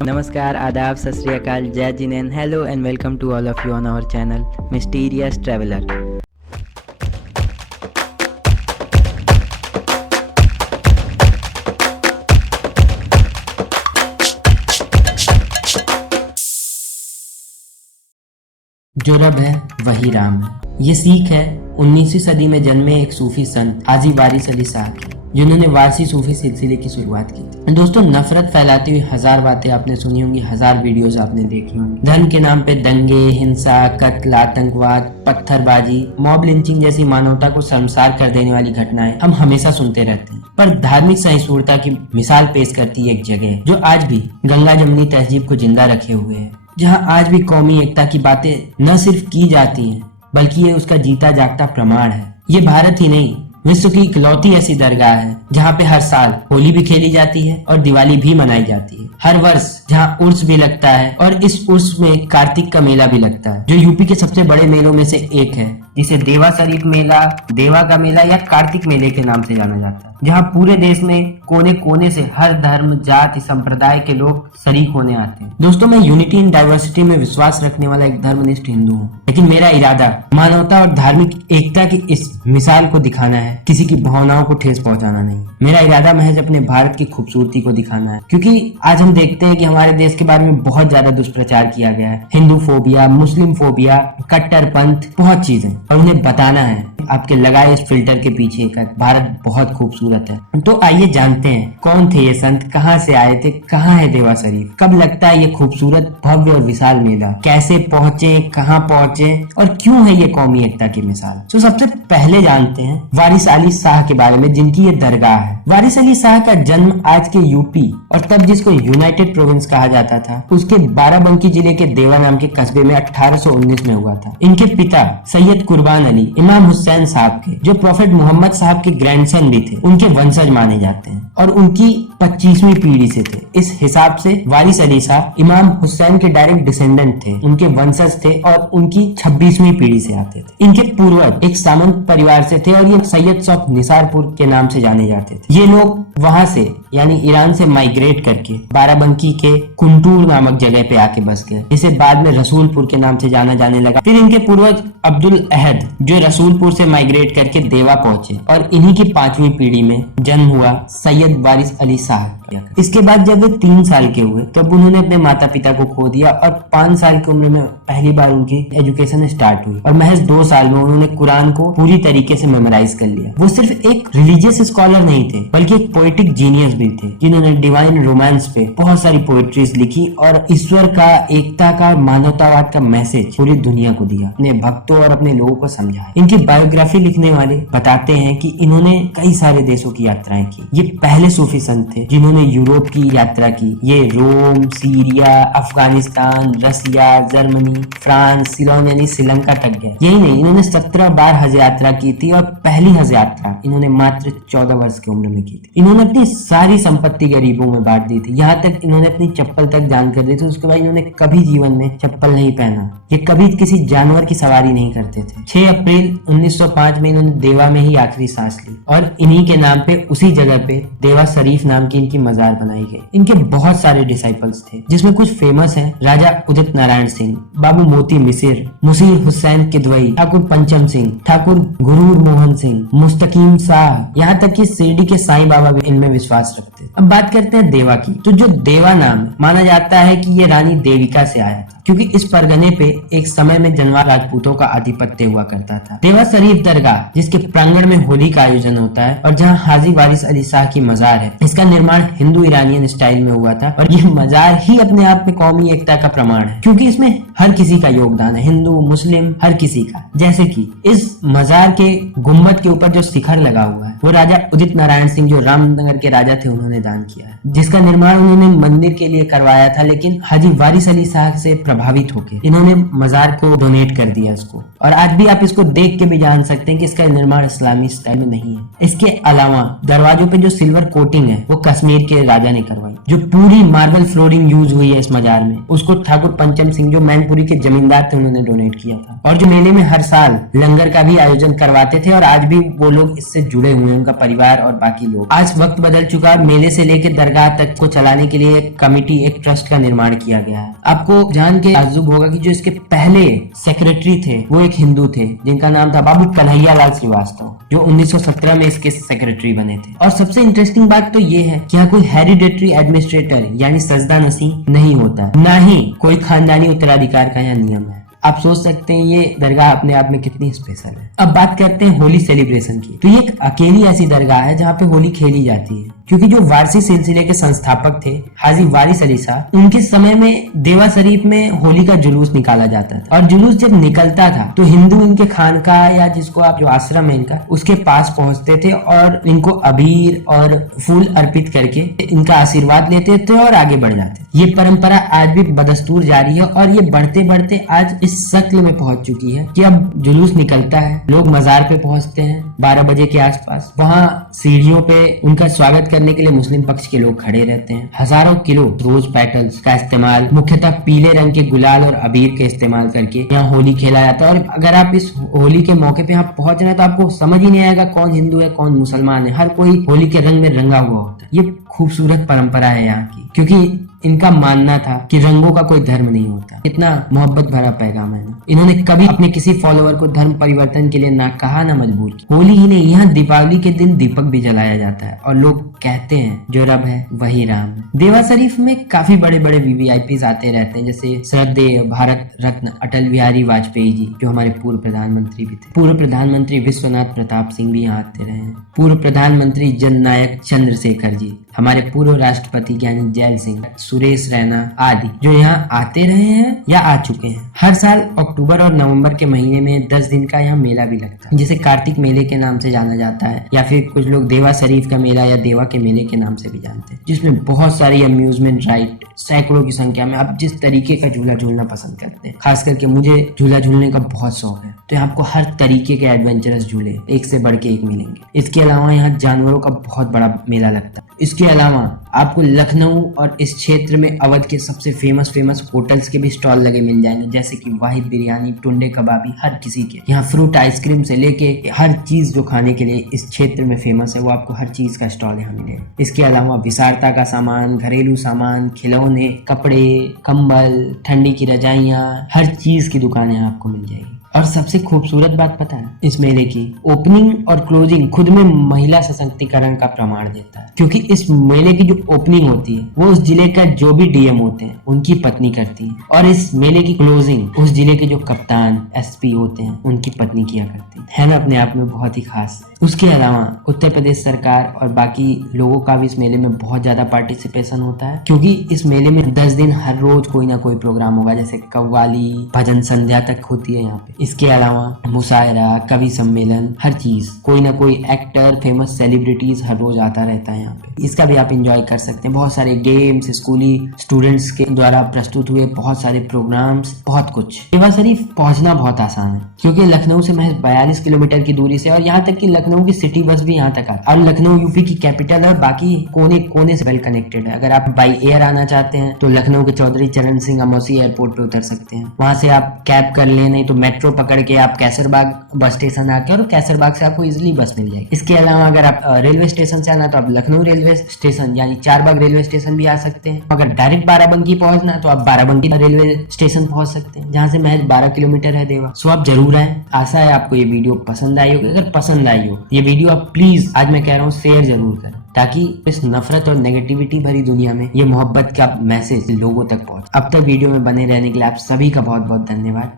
नमस्कार, आदाब, सत श्री अकाल, जय जिनेन, hello and welcome to all of you on our channel mysterious traveller. जो रब है वही राम है। ये सीख है 19वीं सदी में जन्मे एक सूफी संत हाजी वारिस अली साहब की, जिन्होंने वारसी सूफी सिलसिले की शुरुआत की थी। दोस्तों, नफरत फैलाती हुई हजार बातें आपने सुनी होंगी, हजार वीडियोस आपने देखी होंगी। धर्म के नाम पे दंगे, हिंसा, कत्ल, आतंकवाद, पत्थरबाजी, मॉब लिंचिंग जैसी मानवता को शर्मसार कर देने वाली घटनाएं हम हमेशा सुनते रहते हैं। पर धार्मिक सहिष्णुता की मिसाल पेश करती एक जगह जो आज भी गंगा जमनी तहजीब को जिंदा रखे हुए है, जहां आज भी कौमी एकता की बातें न सिर्फ की जाती हैं बल्कि ये उसका जीता जागता प्रमाण है। ये भारत ही नहीं, विश्व की इकलौती ऐसी दरगाह है जहाँ पे हर साल होली भी खेली जाती है और दिवाली भी मनाई जाती है। हर वर्ष जहाँ उर्स भी लगता है और इस उर्स में कार्तिक का मेला भी लगता है, जो यूपी के सबसे बड़े मेलों में से एक है, जिसे देवा शरीफ मेला, देवा का मेला या कार्तिक मेले के नाम से जाना जाता है, जहाँ पूरे देश में कोने कोने से हर धर्म, जाति, संप्रदाय के लोग शरीक होने आते हैं। दोस्तों, मैं यूनिटी इन डाइवर्सिटी में विश्वास रखने वाला एक धर्मनिष्ठ हिंदू हूँ, लेकिन मेरा इरादा मानवता और धार्मिक एकता की इस मिसाल को दिखाना है, किसी की भावनाओं को ठेस पहुंचाना नहीं। मेरा इरादा महज अपने भारत की खूबसूरती को दिखाना है, क्योंकि आज हम देखते हैं कि हमारे देश के बारे में बहुत ज्यादा दुष्प्रचार किया गया है। हिंदू फोबिया, मुस्लिम फोबिया, कट्टरपंथ, बहुत चीजें, और उन्हें बताना है आपके लगाए इस फिल्टर के पीछे का भारत बहुत खूबसूरत है। तो आइए जानते हैं कौन थे ये संत, कहाँ से आए थे, कहाँ है देवा शरीफ, कब लगता है ये खूबसूरत, भव्य और विशाल मेला, कैसे पहुंचे, कहाँ पहुंचे और क्यों है ये कौमी एकता की मिसाल। तो सबसे पहले जानते हैं वारिस अली शाह के बारे में, जिनकी ये दरगाह है। वारिस अली शाह का जन्म आज के यूपी और तब जिसको यूनाइटेड प्रोविंस कहा जाता था, उसके बाराबंकी जिले के देवा नाम के कस्बे में 1819 में हुआ था। इनके पिता सैयद कुर्बान अली इमाम हुसैन साहब के, जो प्रॉफेट मोहम्मद साहब के ग्रैंडसन भी थे, उनके वंशज माने जाते हैं और उनकी 25वीं पीढ़ी से थे। इस हिसाब से वारिस अली शाह इमाम हुसैन के डायरेक्ट डिसेंडेंट थे, उनके वंशज थे और उनकी 26वीं पीढ़ी से आते थे। इनके पूर्वज एक सामंत परिवार से थे और ये सैयद ऑफ निसारपुर के नाम से जाने जाते थे। ये लोग वहां से यानी ईरान से माइग्रेट करके बाराबंकी के कुंटूर नामक जगह पे आके बस गए, जिसे बाद में रसूलपुर के नाम से जाना जाने लगा। फिर इनके पूर्वज अब्दुल अहद जो रसूलपुर से माइग्रेट करके देवा पहुंचे और इन्हीं की 5वीं पीढ़ी में जन्म हुआ सैयद वारिस अली शाह। इसके बाद जब वे 3 साल के हुए तब उन्होंने अपने माता पिता को खो दिया और 5 साल की उम्र में पहली बार उनकी एजुकेशन स्टार्ट हुई और महज 2 साल में उन्होंने कुरान को पूरी तरीके से मेमोराइज कर लिया। वो सिर्फ एक रिलीजियस स्कॉलर नहीं थे बल्कि एक पोएटिक जीनियस भी थे, जिन्होंने डिवाइन रोमांस पे बहुत सारी पोएट्रीज लिखी और ईश्वर का, एकता का, मानवतावाद का मैसेज पूरी दुनिया को दिया, अपने भक्तों और अपने लोगों को समझाया। इनकी बायोग्राफी लिखने वाले बताते हैं कि इन्होंने कई सारे देशों की यात्राएं की। ये पहले सूफी संत थे जिन्होंने यूरोप की यात्रा की। ये रोम, सीरिया, अफगानिस्तान, रसिया, जर्मनी, फ्रांस, सिलोन यानी श्रीलंका तक गए। यही नहीं, इन्होंने 17 बार हज यात्रा की थी और पहली हज यात्रा इन्होंने मात्र 14 वर्ष की उम्र में की थी। इन्होंने अपनी सारी संपत्ति गरीबों में बांट दी थी, यहाँ तक इन्होंने अपनी चप्पल तक दान कर दी थी। उसके बाद इन्होंने कभी जीवन में चप्पल नहीं पहना, ये कभी किसी जानवर की सवारी नहीं करते थे। 6 अप्रैल 1905 में इन्होंने देवा में ही आखिरी सांस ली और इन्हीं के नाम पे उसी जगह पे देवा शरीफ नाम की इनकी मजार बनाई गई। इनके बहुत सारे डिसाइपल्स थे, जिसमें कुछ फेमस हैं राजा उदित नारायण सिंह, बाबू मोती मिसिर, मुसीर हुसैन किदवई, ठाकुर पंचम सिंह, ठाकुर गुरूर मोहन सिंह, मुस्तकीम शाह, यहाँ तक कि शिरडी के साईं बाबा भी इनमें विश्वास रखते। अब बात करते हैं देवा की। तो जो देवा नाम माना जाता है कि ये रानी देविका से आया था, क्योंकि इस परगने पे एक समय में जनवार राजपूतों का आधिपत्य हुआ करता था। देवा शरीफ दरगाह, जिसके प्रांगण में होली का आयोजन होता है और जहाँ हाजी वारिस अली शाह की मजार है, इसका निर्माण हिंदू ईरानियन स्टाइल में हुआ था और ये मजार ही अपने आप में कौमी एकता का प्रमाण है, क्योंकि इसमें हर किसी का योगदान है, हिंदू, मुस्लिम, हर किसी का। जैसे कि इस मजार के गुम्बद के ऊपर जो शिखर लगा हुआ है वो राजा उदित नारायण सिंह, जो रामनगर के राजा थे, उन्होंने दान किया है, जिसका निर्माण उन्होंने मंदिर के लिए करवाया था, लेकिन हाजी वारिस अली शाह से प्रभावित होकर इन्होंने मजार को डोनेट कर दिया इसको। और आज भी आप इसको देख के भी जान सकते हैं कि इसका निर्माण इस्लामी स्टाइल में नहीं है। इसके अलावा दरवाजों पे जो सिल्वर कोटिंग है वो कश्मीर के राजा ने करवाई। जो पूरी मार्बल फ्लोरिंग यूज हुई है इस मजार में, उसको ठाकुर पंचम सिंह जो मैनपुरी के जमींदार थे उन्होंने डोनेट किया था। और जो मेले में हर साल लंगर का भी आयोजन करवाते थे और आज भी वो लोग इससे जुड़े हुए हैं, उनका परिवार और बाकी लोग। आज वक्त बदल चुका है, मेले से लेकर दरगाह तक को चलाने के लिए एक कमिटी, एक ट्रस्ट का निर्माण किया गया है। आपको जान के ताज्जुब होगा कि जो इसके पहले सेक्रेटरी थे वो एक हिंदू थे जिनका नाम था बाबू कन्हैया लाल श्रीवास्तव, जो 1917 में इसके सेक्रेटरी बने थे। और सबसे इंटरेस्टिंग बात तो ये है कि यहाँ कोई हेरिडेटरी एडमिनिस्ट्रेटर यानी सजदा नसीब नहीं होता, ना ही कोई खानदानी उत्तराधिकार का यहाँ नियम है। आप सोच सकते हैं ये दरगाह अपने आप में कितनी स्पेशल है। अब बात करते हैं होली सेलिब्रेशन की। तो ये एक अकेली ऐसी दरगाह है जहाँ पे होली खेली जाती है, क्योंकि जो वारसी सिलसिले के संस्थापक थे हाजी वारिस अली साहब, उनके समय में देवा शरीफ में होली का जुलूस निकाला जाता था। और जुलूस जब निकलता था तो हिंदू इनके खानका या जिसको आप जो आश्रम है इनका, उसके पास पहुंचते थे और इनको अबीर और फूल अर्पित करके इनका आशीर्वाद लेते थे और आगे बढ़ जाते। ये परंपरा आज भी बदस्तूर जारी है और ये बढ़ते बढ़ते आज इस शक्ल में पहुंच चुकी है कि अब जुलूस निकलता है, लोग मजार पे पहुंचते हैं 12 बजे के आसपास। वहाँ सीढ़ियों पे उनका स्वागत करने के लिए मुस्लिम पक्ष के लोग खड़े रहते हैं। हजारों किलो रोज पेटल्स का इस्तेमाल, मुख्यतः पीले रंग के गुलाल और अबीर के इस्तेमाल करके यहाँ होली खेला जाता है। और अगर आप इस होली के मौके पे यहाँ पहुंच रहे हैं तो आपको समझ ही नहीं आएगा कौन हिंदू है कौन मुसलमान है, हर कोई होली के रंग में रंगा हुआ होता है। ये खूबसूरत परंपरा है यहाँ की, क्योंकि इनका मानना था कि रंगों का कोई धर्म नहीं होता। इतना मोहब्बत भरा पैगाम है ना। इन्होंने कभी अपने किसी फॉलोअर को धर्म परिवर्तन के लिए ना कहा ना मजबूर किया। होली ही नहीं, यहाँ दीपावली के दिन दीपक भी जलाया जाता है और लोग कहते हैं जो रब है वही राम है। देवा शरीफ में काफी बड़े बड़े वीवीआईपीज आते रहते हैं, जैसे श्रद्धेय भारत रत्न अटल बिहारी वाजपेयी जी, जो हमारे पूर्व प्रधानमंत्री भी थे। पूर्व प्रधानमंत्री विश्वनाथ प्रताप सिंह भी यहाँ आते रहे हैं। पूर्व प्रधानमंत्री जननायक चंद्रशेखर जी, हमारे पूर्व राष्ट्रपति ज्ञानी जैल सिंह, सुरेश रैना आदि जो यहाँ आते रहे हैं या आ चुके हैं। हर साल अक्टूबर और नवंबर के महीने में 10 दिन का यहाँ मेला भी लगता है, जिसे कार्तिक मेले के नाम से जाना जाता है, या फिर कुछ लोग देवा शरीफ का मेला या देवा के मेले के नाम से भी जानते हैं, जिसमें बहुत सारी अम्यूजमेंट राइड सैकड़ों की संख्या में आप जिस तरीके का झूला झूलना पसंद करते हैं। खास करके मुझे झूला झूलने का बहुत शौक है, तो यहाँ आपको हर तरीके के एडवेंचरस झूले एक से बढ़ के एक मिलेंगे। इसके अलावा यहाँ जानवरों का बहुत बड़ा मेला लगता है। इसके अलावा आपको लखनऊ और इस क्षेत्र में अवध के सबसे फेमस होटल्स के भी स्टॉल लगे मिल जाएंगे, जैसे कि वाहिद बिरयानी, टुंडे कबाबी, हर किसी के। यहाँ फ्रूट आइसक्रीम से लेके हर चीज जो खाने के लिए इस क्षेत्र में फेमस है, वो आपको हर चीज का स्टॉल यहाँ मिलेगा। इसके अलावा विसारता का सामान, घरेलू सामान, खिलौने, कपड़े, कंबल, ठंडी की रजाइयाँ, हर चीज की दुकानें आपको मिल जाएगी। और सबसे खूबसूरत बात पता है इस मेले की, ओपनिंग और क्लोजिंग खुद में महिला सशक्तिकरण का प्रमाण देता है, क्योंकि इस मेले की जो ओपनिंग होती है वो उस जिले का जो भी डीएम होते हैं उनकी पत्नी करती है, और इस मेले की क्लोजिंग उस जिले के जो कप्तान एसपी होते हैं उनकी पत्नी किया करती है ना, अपने आप में बहुत ही खास। उसके अलावा उत्तर प्रदेश सरकार और बाकी लोगों का भी इस मेले में बहुत ज्यादा पार्टिसिपेशन होता है, क्योंकि इस मेले में 10 दिन हर रोज कोई ना कोई प्रोग्राम होगा, जैसे कव्वाली, भजन संध्या तक होती है यहाँ पे। इसके अलावा मुशायरा, कवि सम्मेलन, हर चीज, कोई ना कोई एक्टर, फेमस सेलिब्रिटीज हर रोज आता रहता है यहाँ पे। इसका भी आप एंजॉय कर सकते हैं। बहुत सारे गेम्स स्कूली स्टूडेंट्स के द्वारा प्रस्तुत हुए बहुत सारे प्रोग्राम्स, बहुत कुछ। देवा शरीफ पहुंचना बहुत आसान है, क्योंकि लखनऊ से महज 42 किलोमीटर की दूरी से, और यहाँ तक कि लखनऊ की सिटी बस भी यहाँ तक आती है। और लखनऊ यूपी की कैपिटल है, बाकी कोने कोने से वेल कनेक्टेड है। अगर आप बाई एयर आना चाहते हैं तो लखनऊ के चौधरी चरण सिंह अमौसी एयरपोर्ट पे उतर सकते हैं, वहां से आप कैब कर ले, नहीं तो मेट्रो पकड़ के आप कैसरबाग बस स्टेशन आके, और कैसरबाग से आपको इजीली बस मिल जाएगी। इसके अलावा अगर आप रेलवे स्टेशन से आना तो आप लखनऊ रेलवे स्टेशन यानी चारबाग रेलवे स्टेशन भी आ सकते हैं। अगर डायरेक्ट बाराबंकी पहुंचना है तो आप बाराबंकी रेलवे स्टेशन पहुंच सकते हैं, जहां से महज 12 किलोमीटर है देवा। सो आप जरूर आए। आशा है आपको ये वीडियो पसंद आई होगी। अगर पसंद आई हो ये वीडियो आप प्लीज, आज मैं कह रहा हूँ, शेयर जरूर करें, ताकि इस नफरत और नेगेटिविटी भरी दुनिया में ये मोहब्बत का मैसेज लोगों तक पहुंचे। अब तक वीडियो में बने रहने के लिए आप सभी का बहुत बहुत धन्यवाद।